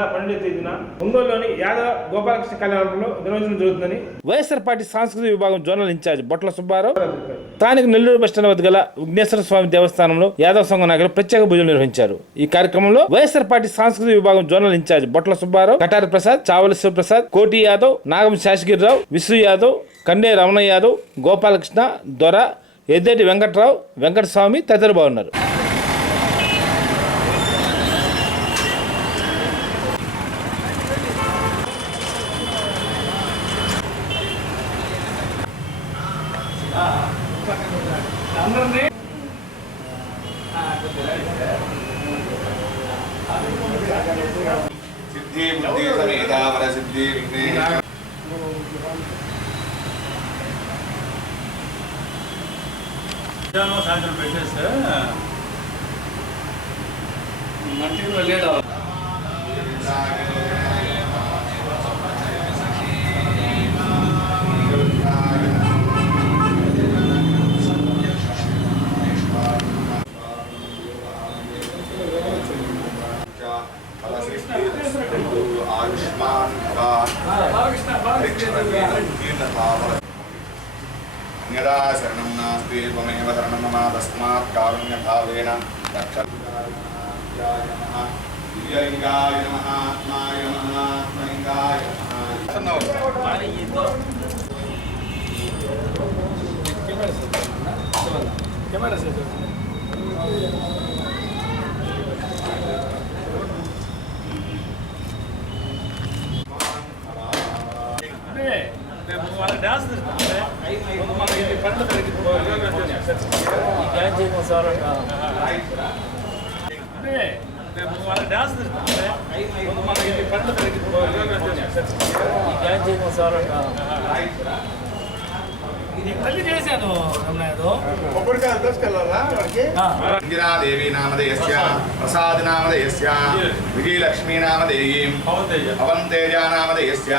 నెల 12వ తేదీన ఒంగోలులోని యాదవ గోపాలకృష్ణ కళ్యాణంలో నిర్వహించడం జరుగుతుందని వైఎస్ఆర్ పార్టీ సాంస్కృతిక విభాగం జోనల్ ఇన్ఛార్జ్ బొట్ల సుబ్బారావు స్థానిక నెల్లూరు బస్టాండ్ వద్ద గల విఘ్నేశ్వర స్వామి దేవస్థానంలో యాదవ సంఘ నాయకులు ప్రత్యేక పూజలు నిర్వహించారు. ఈ కార్యక్రమంలో వైఎస్ఆర్ పార్టీ సాంస్కృతిక విభాగం జోనల్ ఇన్ఛార్జ్ బొట్ల సుబ్బారావు, కటారి ప్రసాద్, చావలి శివప్రసాద్, కోటి యాదవ్, నాగం శాసగిరిరావు, విశ్వ యాదవ్, కండే రమణ యాదవ్, గోపాలకృష్ణ, దొర, ఎద్దేటి వెంకట్రావు, వెంకటస్వామి తదితరులు బాగున్నారు. सिद्धि बुद्धि समेता वर सिद्धि विघ्नेश సాయంత్రం పెట్టేస్తే మంచిగా లేట్ అవ్వాలి. आयुष्मान यदा शरणं नास्ति त्वमेव शरणं मम तस्मात् कारुण्यभावेन रक्षाय नमः दिव्यलिंगाय नमः आत्माय नमः आत्मलिंगाय వాళ్ళ డాన్స్ సార్ వాళ్ళ డాన్స్ సార్ మళ్ళీ చేశాను. ఇందిరాదేవి నామధేయస్య ప్రసాద్ నామధేయస్య విజయలక్ష్మీ నామధేయీం అవంతేజ నామధేయస్య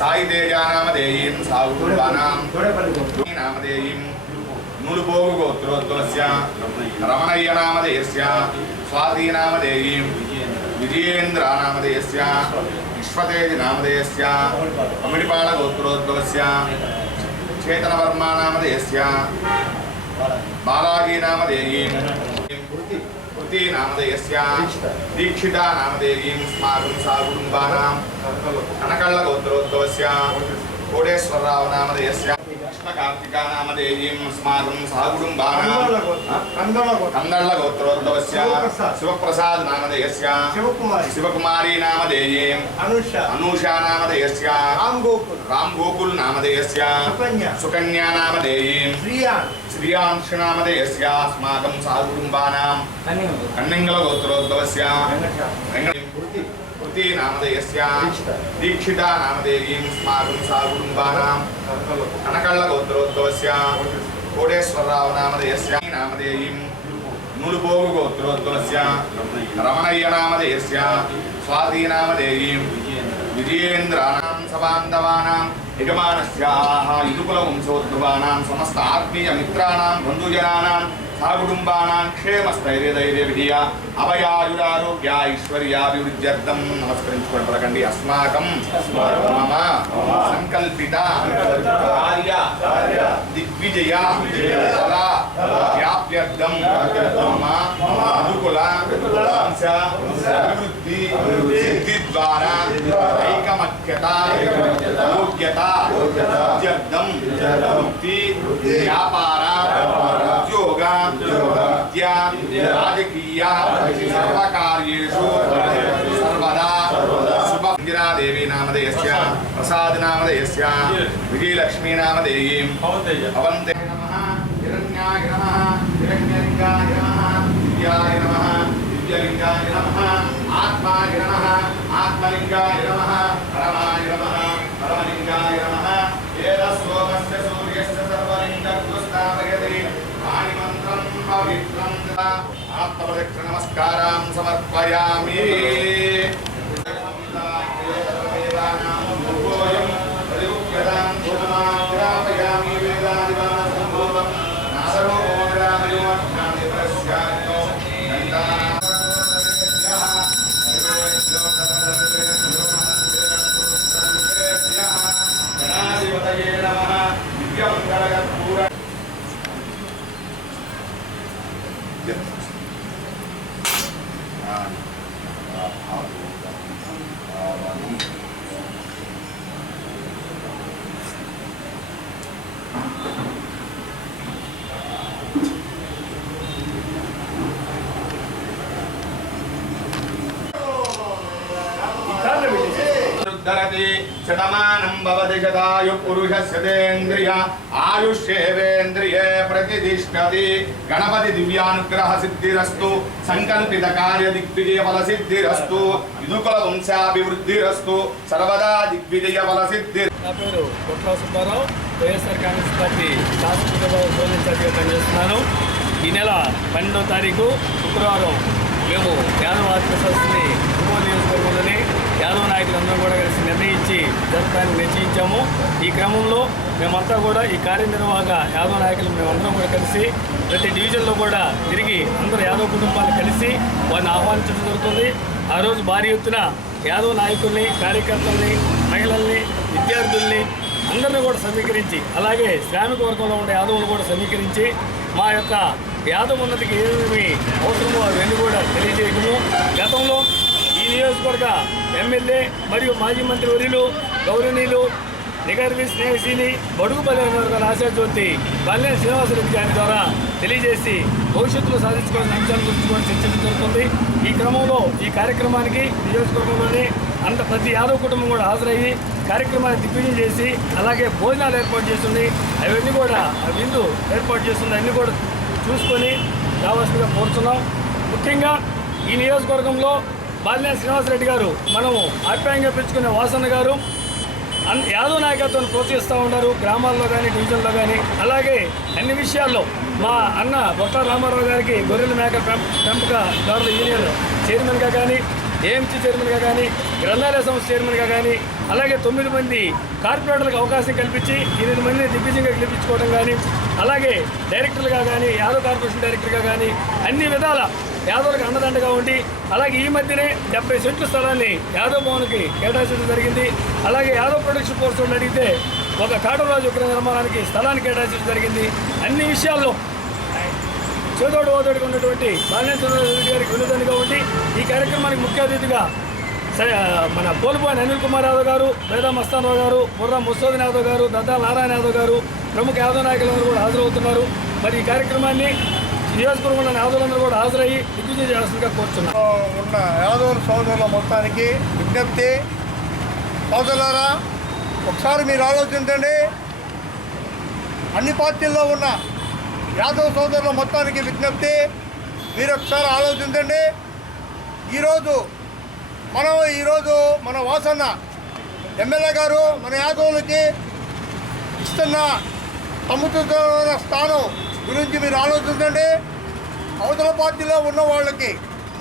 సాయితేజ నామధేయీం సాగుబానాం నామధేయీం నూలుపోగు గోత్రోద్భవస్య రమణయ్య నామధేయస్య స్వాతి నామధేయీం విజయేంద్ర నామధేయస్య విశ్వతేజ నామధేయస్య అమిడిపాళ గోత్రోద్భవస్య चेतन वर्मा नामधेयस्य बालाजी नामधेयीं कृति नामधेयस्य दीक्षिता नामधेयीं स्माकं साकुटुम्बानां कनकल्ल गोत्रोद्भवस्य कोटेश्वरराव नामधेयस्य कृष्णकार्तिका नामधेयीं स्माकं साकुटुम्बानां कंदल्ल गोत्रोद्भवस्य शिवप्रसाद नामधेयस्य शिवकुमारी नामधेयीं अनुषा नामधेयस्य राम गोकुल नामधेयस्य सुकन्या नामधेयीं श्रियांश नामधेयस्य अस्माकं साकुटुम्बानां कन्निंगल गोत्रोद्भवस्य कृति नामधेयस्य दीक्षिता नामधेयीं स्माकं साकुटुम्बानां कनकल्ल गोत्रोद्भवस्य कोटेश्वरराव नामधेयस्य नामधेयीं नूलुपोगु गोत्रोद्भवस्य रमणయ్య नामधेयस्य स्वाति नामधेयीं विजयेन्द्राणां सबान्धवानां यजमानस्याः इदुकुलवंशोद्भवानां समस्त आत्मीय मित्राणां बन्धुजनानां साकुटुम्बानां क्षेमस्थैर्यधैर्यविजय अभयायुरारोग्य ऐश्वर्याभिवृद्ध्यर्थं नमस्करिंचुकोंडि पलकंडि अस्माकं मम संकल्पित कार्य दिग्विजय फला व्याप्त्यर्थं मम अनुकूल वंश अभिवृद्धि सिद्धिद्वारा ऐकमत्यता योग्यता उद्यर्थं मुक्ति व्यापार उद्योग विद्या राजकीय सर्वकार्येषु सर्वदा शुभ इंदिरादेवी नामधेयस्य प्रसाद नामधेयस्य विजयलक्ष्मी नामधेयीं अवन्ते नमः हिरण्याय नमः हिरण्यलिंगाय नमः दिव्याय नमः दिव्यलिंगाय नमः आत्माय नमः आत्मलिंगाय नमः परमाय नमः परमलिंगाय नमः एतस्सोमस्य सूर्यस्य सर्वलिंगत्वस्तावयति वाणिमन्त्रं पवित्रं आत्मप्रदक्षिण नमस्कारां समर्पयामि ఉద్ధరతి శతమానం భవతి శతాయు పురుషస్యేంద్రియ ఆయుష్యేవేంద్రియే ప్రతిష్టతి. గణపతి దివ్యానుగ్రహ సిద్ధిరస్తు, సంకల్పిత కార్య దిగ్విజయ ఫల సిద్ధిరస్తు, ఇదుకుల వంశాభివృద్ధిరస్తు, సర్వదా దిగ్విజయ ఫల సిద్ధి. నా పేరు బొట్ల సుబ్బారావు, వైఎస్ఆర్ కాంగ్రెస్ పార్టీ సాంస్కృతిక విభాగం జోనల్ ఇన్ఛార్జిగా పనిచేస్తున్నాను. ఈ నెల 12వ తారీఖు శుక్రవారం మేము యాదవ ఆత్మ సదస్సుని ఒంగోలు నియోజకవర్గంలోని యాదవ నాయకులందరూ కూడా కలిసి నిర్ణయించి జరపడానికి నిశ్చయించాము. ఈ క్రమంలో మేమంతా కూడా ఈ కార్యనిర్వాహక యాదవ నాయకులు మేమందరం కూడా కలిసి ప్రతి డివిజన్లో కూడా తిరిగి అందరూ యాదవ కుటుంబాలు కలిసి వారిని ఆహ్వానించడం జరుగుతుంది. ఆ రోజు భారీ ఎత్తున యాదవ నాయకుల్ని, కార్యకర్తల్ని, మహిళల్ని, విద్యార్థుల్ని అందరినీ కూడా సమీకరించి, అలాగే శ్రామిక వర్గంలో ఉండే యాదవులు కూడా సమీకరించి మా యొక్క యాదవ ఉన్నతికి ఏమేమి అవసరమో అవన్నీ కూడా తెలియజేయడము. గతంలో ఈ నియోజకవర్గ ఎమ్మెల్యే మరియు మాజీ మంత్రి వర్యులు గౌరవనీయులు నిగర్వి స్నేహశీని బడుగు బలైన వర్గాల ఆశాజ్యోతి బల్లెని శ్రీనివాసరెడ్డి గారి ద్వారా తెలియజేసి భవిష్యత్తులో సాధించుకోవాల్సిన అంశాల గురించి కూడా చర్చించడం జరుగుతుంది. ఈ క్రమంలో ఈ కార్యక్రమానికి నియోజకవర్గంలోని ప్రతి యాదవ కుటుంబం కూడా హాజరయ్యి కార్యక్రమాన్ని దిగ్విజయం చేసి, అలాగే భోజనాలు ఏర్పాటు చేస్తుంది, అవన్నీ కూడా విందు ఏర్పాటు చేస్తుంది, అన్నీ కూడా చూసుకొని రావాల్సిందిగా కోరుతున్నాం. ముఖ్యంగా ఈ నియోజకవర్గంలో బాలినేని శ్రీనివాసరెడ్డి గారు మనము ఆప్యాయంగా పెంచుకునే వాసన్న గారు యాదవ నాయకత్వాన్ని ప్రోత్సహిస్తూ ఉన్నారు, గ్రామాల్లో కానీ డివిజన్లో కానీ. అలాగే అన్ని విషయాల్లో మా అన్న బొట్ట రామారావు గారికి గొర్రెల మేక పెంపకదారుల యూనియన్ చైర్మన్గా కానీ, ఏఎంసీ చైర్మన్గా కానీ, గ్రంథాలయ సంస్థ చైర్మన్గా కానీ, అలాగే 9 మంది కార్పొరేటర్లకు అవకాశం కల్పించి 8 మందిని దిగ్విజయంగా గెలిపించుకోవడం కానీ, అలాగే డైరెక్టర్లుగా కానీ, యాదవ్ కార్పొరేషన్ డైరెక్టర్గా కానీ అన్ని విధాల యాదవులకు అండదండగా ఉండి, అలాగే ఈ మధ్యనే 70 సెంట్ల స్థలాన్ని యాదవ్ భవన్కి కేటాయించడం జరిగింది. అలాగే యాదవ్ ప్రొడక్షన్ ఫోర్స్ వాళ్ళు అడిగితే ఒక కాటరాజు విగ్రహ నిర్మాణానికి స్థలాన్ని కేటాయించడం జరిగింది. అన్ని విషయాల్లో చేదోడు ఓదోడుగా ఉన్నటువంటి బాలినేని శ్రీనివాసరెడ్డి గారికి వినూతనంగా ఉండి ఈ కార్యక్రమానికి ముఖ్య అతిథిగా మన పోలుపోయిన అనిల్ కుమార్ యాదవ్ గారు, వేదా మస్తానరావు గారు, బుర్రా ముస్తోదన్ యాదవ్ గారు, దద్దా నారాయణ యాదవ్ గారు, ప్రముఖ యాదవ్ నాయకులందరూ కూడా హాజరవుతున్నారు. మరి ఈ కార్యక్రమాన్ని నియోజకవర్గంలోని యాదవులందరూ కూడా హాజరయ్యి దిగ్విజయం చేయాల్సిందిగా కోరుతున్నారు. ఉన్న యాదవుల సోదరుల మొత్తానికి విజ్ఞప్తి, సోదరులారా ఒకసారి మీరు ఆలోచించండి. అన్ని పార్టీల్లో ఉన్న యాదవ సోదరుల మొత్తానికి విజ్ఞప్తి, మీరు ఒకసారి ఆలోచించండి. ఈరోజు మన వాసన్న ఎమ్మెల్యే గారు మన యాదవులకి ఇస్తున్న సముచితమైన స్థానం గురించి మీరు ఆలోచించండి. అవతల పార్టీలో ఉన్న వాళ్ళకి,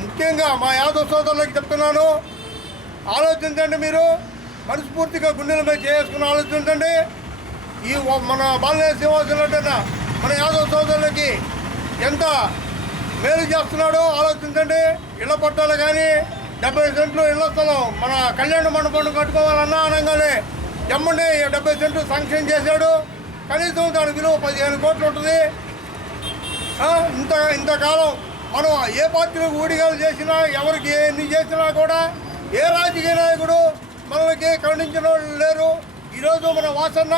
ముఖ్యంగా మా యాదవ సోదరులకి చెప్తున్నాను, ఆలోచించండి. మీరు మనస్ఫూర్తిగా గుండెల మీద చేసుకుని ఆలోచించండి. ఈ మన బాలినేని శ్రీనివాసరెడ్డి మన యాదవ సోదరులకి ఎంత మేలు చేస్తున్నాడో ఆలోచించండి. ఇళ్ల పట్టాలు కానీ 70 సెంట్లు ఇళ్ల స్థలం మన కళ్యాణ మండపం కట్టుకోవాలన్నా అనగానే ఎమ్మని 70 సెంట్లు శాంక్షన్ చేశాడు. కనీసం దాని విలువ 15 కోట్లు ఉంటుంది. ఇంతకాలం మనం ఏ పార్టీలకు ఊడిగాలు చేసినా, ఎవరికి ఎన్ని చేసినా కూడా ఏ రాజకీయ నాయకుడు మనకి ఖండించిన వాళ్ళు లేరు. ఈరోజు మన వాసన్న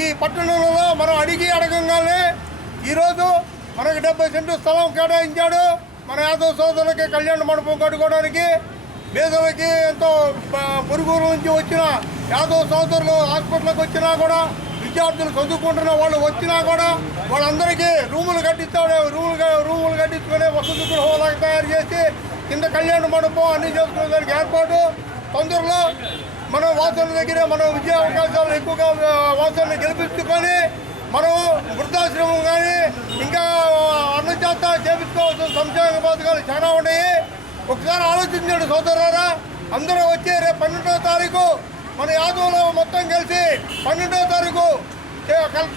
ఈ పట్టణంలో మనం అడగంగానే ఈరోజు మనకి 70 సెంట్లు స్థలం కేటాయించాడు. మన యాదవ సోదరులకి కళ్యాణ మండపం కట్టుకోవడానికి, పేదలకి ఎంతో పొరుగురు నుంచి వచ్చిన యాదవ సోదరులు హాస్పిటల్కి వచ్చినా కూడా, విద్యార్థులు చదువుకుంటున్న వాళ్ళు వచ్చినా కూడా వాళ్ళందరికీ రూములు కట్టించాడు. రూములు కట్టించుకునే వసతి గృహాలకు తయారు చేసి కింద కళ్యాణ మండపం అన్ని చేసుకునే దానికి ఏర్పాటు. తొందరలో మన వాసన దగ్గరే మనం విద్యా అవకాశాలు ఎక్కువగా వాసనని గెలిపించుకొని మనం వృద్ధాశ్రమం కానీ ఇంకా అన్నచేత చేపించుకోవాల్సిన సంక్షేమ పథకాలు చాలా ఉన్నాయి. ఒకసారి ఆలోచించండి సోదరులారా. అందరూ వచ్చి రేపు 12వ తారీఖు మన యాదవులు మొత్తం కలిసి 12వ తారీఖు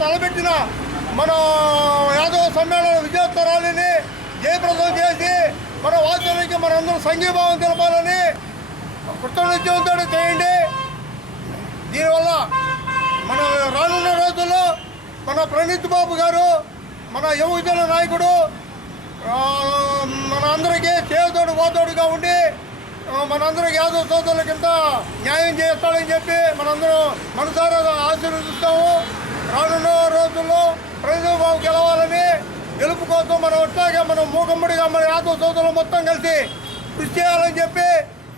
తలపెట్టిన మన యాదవ సమ్మేళన విజయోత్తరాలని జయప్రదం చేసి మన వాసనకి మనందరం సంఘీభావం తెలపాలని కృతజ్ఞతతో చేయండి. దీనివల్ల మన రానున్న రోజుల్లో మన ప్రణీత్ బాబు గారు, మన యువజన నాయకుడు, మనందరికీ చేదోడు పోతోడుగా ఉండి మనందరికి యాదవ సోదరుల కింద న్యాయం చేస్తాడని చెప్పి మనందరం మనసారా ఆశీర్వదిస్తాము. రానున్న రోజుల్లో ప్రజాబాబు గెలవాలని, గెలుపు కోసం మనం అట్లాగే మనం మూకమ్మడిగా మన యాదవ సోదరులు మొత్తం కలిసి కృషి చేయాలని చెప్పి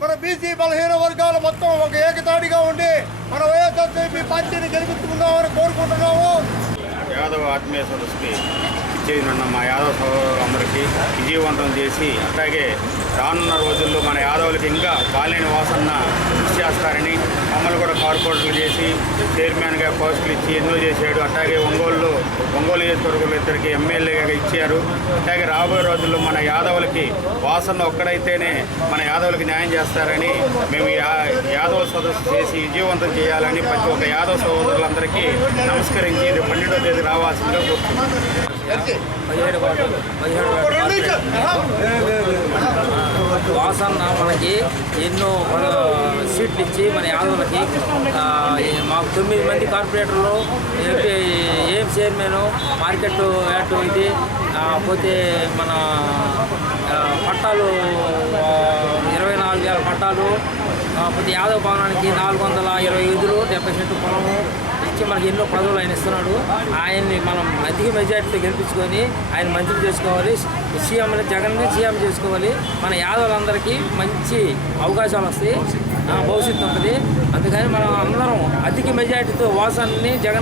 మన బీసీ బలహీన వర్గాలు మొత్తం ఒక ఏకతాటిగా ఉండి మన వైఎస్ఆర్సీపీ పార్టీని గెలిపించుకుందామని కోరుకుంటున్నాము. యాదవ ఆత్మీయ సదస్సుకి ఇచ్చేదినున్న మా యాదవ సోదరులందరికీ విజయవంతం చేసి అట్లాగే రానున్న రోజుల్లో మన యాదవులకి ఇంకా బాలేని వాసన్న కృషి చేస్తారని, మమ్మల్ని కూడా కార్పొరేటర్లు చేసి చైర్మన్గా పోస్టులు ఇచ్చి ఎన్నో చేశాడు. అట్లాగే ఒంగోలు నియోజకవర్గంలో ఇద్దరికి ఎమ్మెల్యేగా ఇచ్చారు. అట్లాగే రాబోయే రోజుల్లో మన యాదవులకి వాసన్న ఒక్కడైతేనే మన యాదవులకి న్యాయం చేస్తారని మేము యాదవ సదస్సు చేసి విజయవంతం చేయాలని ప్రతి ఒక్క యాదవ సోదరులందరికీ నమస్కరించి 12వ తేదీ రావాల్సిందిగా కోరుతున్నాను. వాసన్న మనకి ఎన్నో సీట్లు ఇచ్చి మన యాదవులకి మాకు 9 మంది కార్పొరేటర్లు, ఏం చైర్మన్, మార్కెట్ యాట్ ఇది పోతే మన పట్టాలు 24,000 పట్టాలు, పోతే యాదవ భవనానికి 425 70 సెంటు పొలము ఇచ్చి మనకి ఎన్నో పదవులు ఆయన ఇస్తున్నాడు. ఆయన్ని మనం అధిక మెజార్టీతో గెలిపించుకొని ఆయన మంత్రి చేసుకోవాలి, జగన్ని సీఎం చేసుకోవాలి. మన యాదవులందరికీ మంచి అవకాశాలు వస్తాయి, భవిష్యత్తు ఉంటుంది. అందుకని మనం అందరం అధిక మెజార్టీతో వాసన్ని జగన్